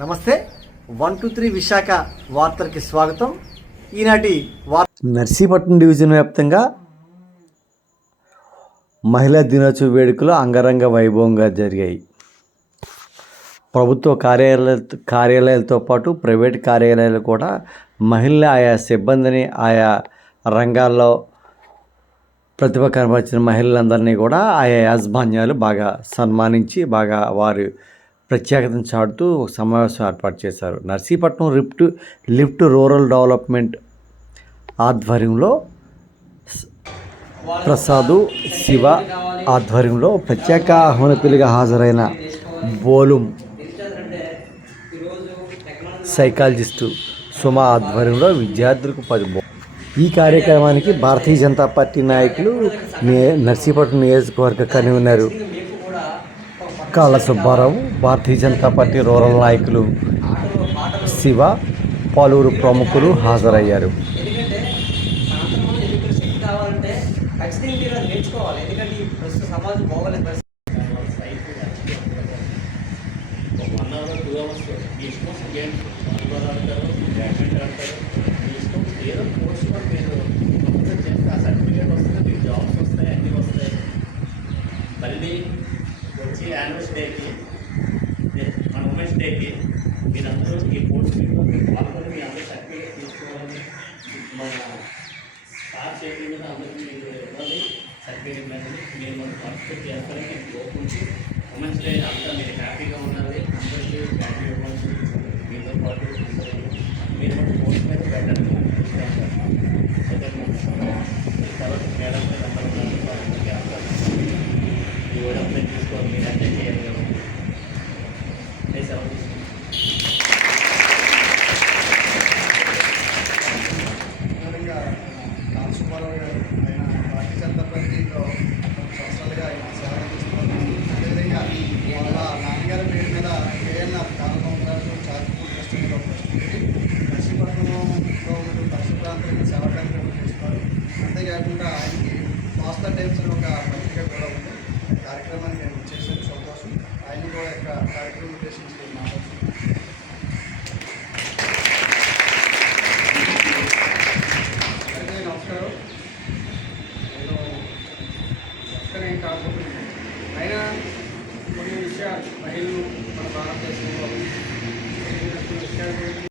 నమస్తే 123 విశాఖ వార్తలకి స్వాగతం. ఈనాటి నర్సీపట్నం డివిజన్ వ్యాప్తంగా మహిళా దినోత్సవ వేడుకలు అంగరంగ వైభవంగా జరిగాయి. ప్రభుత్వ కార్యాలయాలతో పాటు ప్రైవేట్ కార్యాలయాలు కూడా మహిళల ఆయా సిబ్బందిని ఆయా రంగాల్లో ప్రతిభ కనబరిచిన మహిళలందరినీ కూడా ఆయా యాజమాన్యాలు బాగా సన్మానించి బాగా వారి ప్రత్యేకతను చాటుతూ ఒక సమావేశం ఏర్పాటు చేశారు. నర్సీపట్నం లిఫ్ట్ రూరల్ డెవలప్మెంట్ ఆధ్వర్యంలో ప్రసాదు శివ ఆధ్వర్యంలో ప్రత్యేక ఆహ్వానితులుగా హాజరైన బోలుం సైకాలజిస్టు సుమ ఆధ్వర్యంలో విద్యార్థులకు 10 ఈ కార్యక్రమానికి భారతీయ జనతా పార్టీ నాయకులు నర్సీపట్నం నియోజకవర్గ కన్వీనర్ కాళ్ళ సుబ్బారావు, భారతీయ జనతా పార్టీ రూరల్ నాయకులు శివ, పలువురు ప్రముఖులు హాజరయ్యారు. మళ్ళీ వచ్చి యాన్యువల్ డేకి మన ఉమెన్స్ డేకి మీరందరూ ఈ పోస్ట్ పాల్గొని మీ అందరూ సర్టిఫికేట్ తీసుకోవాలని మన సార్ చేతి మీద అందరికీ మీరు ఇవ్వాలి. సర్టిఫికేట్ మీద మీరు మనం పార్టిసిపేట్ చేస్తారని నేను కోరుకుంటూ ఉమెన్స్ డే అంతా మీరు హ్యాపీగా ఉండాలి. అందరికీ హ్యాపీ ఇవ్వాలి. మీతో పాటు మీరు పోస్ట్ మీద పెట్టండి. తర్వాత